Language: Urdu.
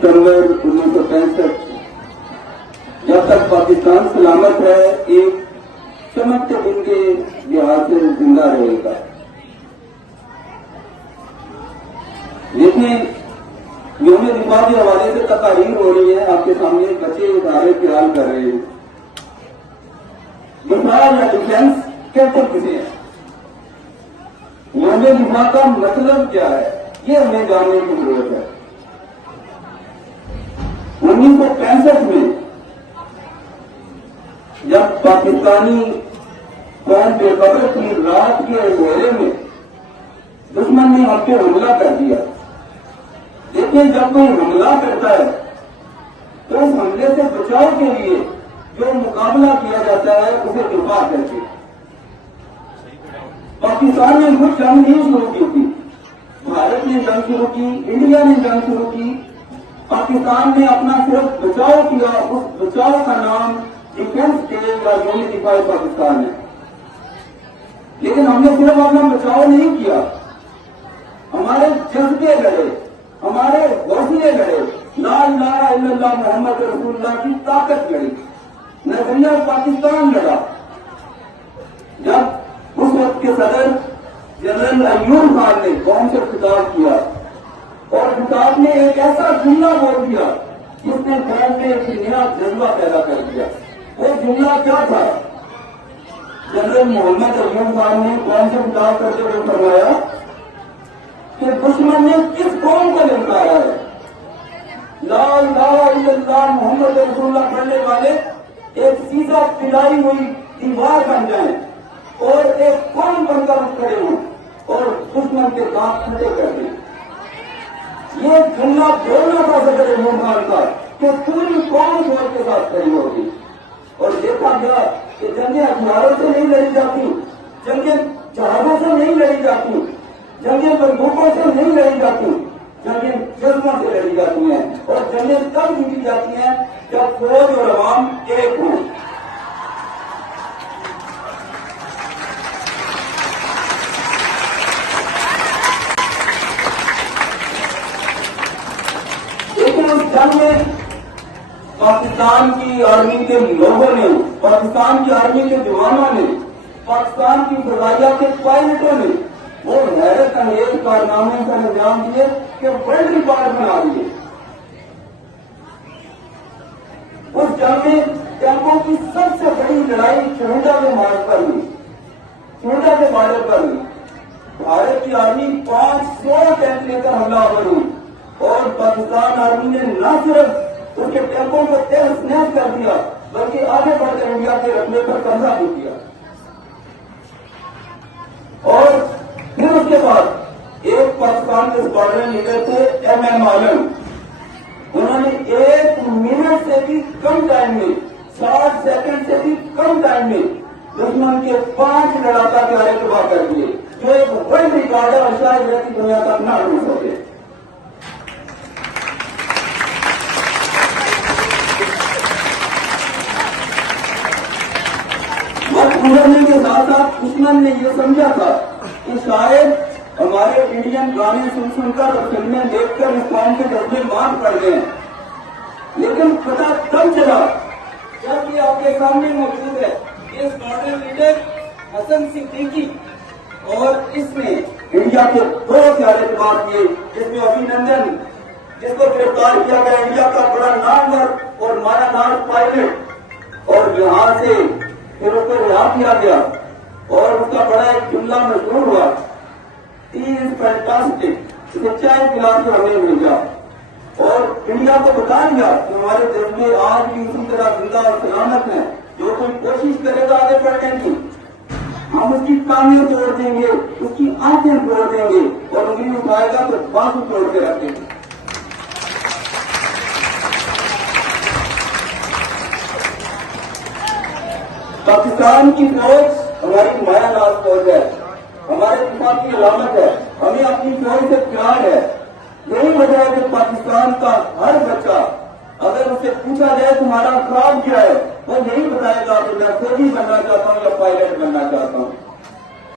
ستمبر 1965 جب تک پاکستان سلامت ہے ایک چمکتے دن کے لحاظ سے زندہ رہے گا. لیکن یوم دفاع کے حوالے سے تقاریر ہو رہی ہے، آپ کے سامنے بچے ادارے خیال کر رہے ہیں. دفاع یا ڈیفینس کہتے کسے ہیں؟ یوم دفاع کا مطلب کیا ہے یہ ہمیں جاننے کی ضرورت ہے. 1965 میں جب پاکستانی قوم بے خبر کی رات کے اندھیرے میں دشمن نے ہم پہ حملہ کر دیا، لیکن جب کوئی حملہ کرتا ہے تو اس حملے سے بچاؤ کے لیے جو مقابلہ کیا جاتا ہے اسے دفاع کر کے. پاکستان نے خود جنگ نہیں شروع کی تھی، بھارت نے جنگ شروع کی، انڈیا نے جنگ شروع کی. پاکستان نے اپنا صرف بچاؤ کیا، اس بچاؤ کا نام ڈیفینس ڈے یا یوم دفاع پاکستان ہے. لیکن ہم نے صرف اپنا بچاؤ نہیں کیا، ہمارے جذبے لڑے، ہمارے حوصلے لڑے، لا الہ الا اللہ محمد رسول اللہ کی طاقت لڑی، نظریہ پاکستان لڑا. جب اس وقت کے صدر جنرل ایوب خان نے قوم سے خطاب کیا اور خطاب میں ایک ایسا جملہ بول دیا جس نے قوم میں ایک نیا جذبہ پیدا کر دیا. وہ جملہ کیا تھا؟ جنرل محمد ایوب خان نے قوم سے خطاب کرتے ہوئے فرمایا کہ دشمن نے کس قوم کو للکارا ہے؟ لا الہ الا اللہ محمد رسول اللہ پڑھنے والے ایک سیدھا پلائی ہوئی دیوار بن جائیں اور ایک قوم بن کر کھڑے ہوں اور دشمن کے دانت کھڑے کر دیں. یہ جملہ بولنا تھا صدر ایوب خان کا کہ پوری قوم فوج کے ساتھ کھڑی ہوگی. اور دیکھا گیا کہ جنگیں ہتھیاروں سے نہیں لڑی جاتی، جنگیں جہازوں سے نہیں لڑی جاتی، جنگیں بندوقوں سے نہیں لڑی جاتی، جنگیں جذبوں سے لڑی جاتی ہیں. اور جنگیں تب جیتی جاتی ہیں جب فوج اور عوام ایک ہوں. لیکن اس جنگ میں پاکستان کی آرمی کے لوگوں نے، پاکستان کی آرمی کے جوانوں نے، پاکستان کی فضائیہ کے پائلٹوں نے وہ حیرت انگیز کارنامے کا انجام دیے کہ ورلڈ ریکارڈ بنا دیے. اس جنگ میں ٹینکوں کی سب سے بڑی لڑائی چونڈا کے مارگ پر ہوئی، چونڈا کے بارڈر پر ہوئی. بھارت کی آرمی 500 ٹینک لے کر حملہ آور ہوئی اور پاکستان آرمی نے نہ صرف اس کے ٹینکوں کو تیز نیز کر دیا بلکہ آگے بڑھ کر انڈیا کے رقبے پر قبضہ بھی کیا. اور پھر اس کے بعد ایک پاکستان کے اسکواڈرن لیڈر تھے ایم عالم، انہوں نے 1 منٹ سے بھی کم ٹائم میں، 60 سیکنڈ سے بھی کم ٹائم میں دشمن کے 5 لڑاکا پیارے تباہ کر دیے، جو ایک ورلڈ ریکارڈ ہے اور شاید ایسی دنیا تک نہ ڈھونڈ سکے. گزرنے کے ساتھ ساتھ دشمن نے یہ سمجھا تھا کہ شاید ہمارے انڈین گانے سن کر اور فلمیں دیکھ کر اس قوم کے جذبے مار پڑ گئے. لیکن پتہ تب چلا جب یہ آپ کے سامنے موجود ہے، یہ اسکواڈرن لیڈر حسن صدیقی، اور اس نے انڈیا کے 2 ہتھیار تباہ کیے، جس میں ابھینندن جس کو گرفتار کیا گیا، انڈیا کا بڑا نامور اور مایا ناز پائلٹ، اور یہاں سے پھر اس کو رہا کیا گیا اور اس کا بڑا ایک جملہ مشہور ہوا، "He is fantastic"، سچائی پلا کے ہمیں بھیجا اور انڈیا کو بتا دیا کہ ہمارے جذبے آج بھی اسی طرح زندہ اور سلامت ہیں. جو کوئی کوشش کرے گا آگے بڑھنے کی، ہم اس کی ٹانگیں توڑ دیں گے، اس کی آنکھیں توڑ دیں گے اور انگلی اٹھائے گا تو بازو توڑ کے رکھ دیں گے. پاکستان کی فوج ہماری مایا ناز فوج ہے، ہمارے دفاع کی علامت ہے، ہمیں اپنی فوج سے پیار ہے. یہی وجہ ہے کہ پاکستان کا ہر بچہ اگر اسے پوچھا جائے تمہارا خواب کیا ہے، وہ یہی بتائے گا کہ میں فوجی بننا چاہتا ہوں یا پائلٹ بننا چاہتا ہوں.